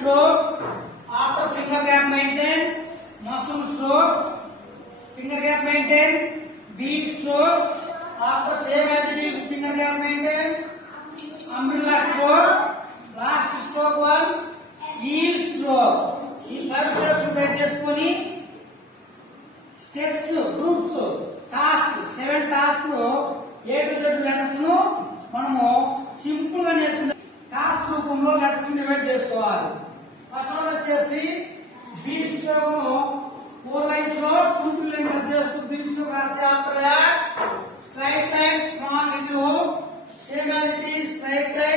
stroke after finger gap maintain, muscle stroke, finger gap maintain, bead stroke after same as it is finger gap maintain, umbrella stroke, last stroke one, heel stroke. ఈ 5 steps break చేసుకొని steps groups task 7 task లో A to Z letters ను మనము simple గా నేర్చుకునే task రూపంలో letters ని divide చేసుకోవాలి. ఫస్ట్ వన్ వచ్చేసి బీట్ స్ట్రోక్ ను 4 లైన్స్ లో 2 లైన్స్ చేస్తూ బీట్ స్ట్రోక్ రాసి after that straight line small into same as it is straight line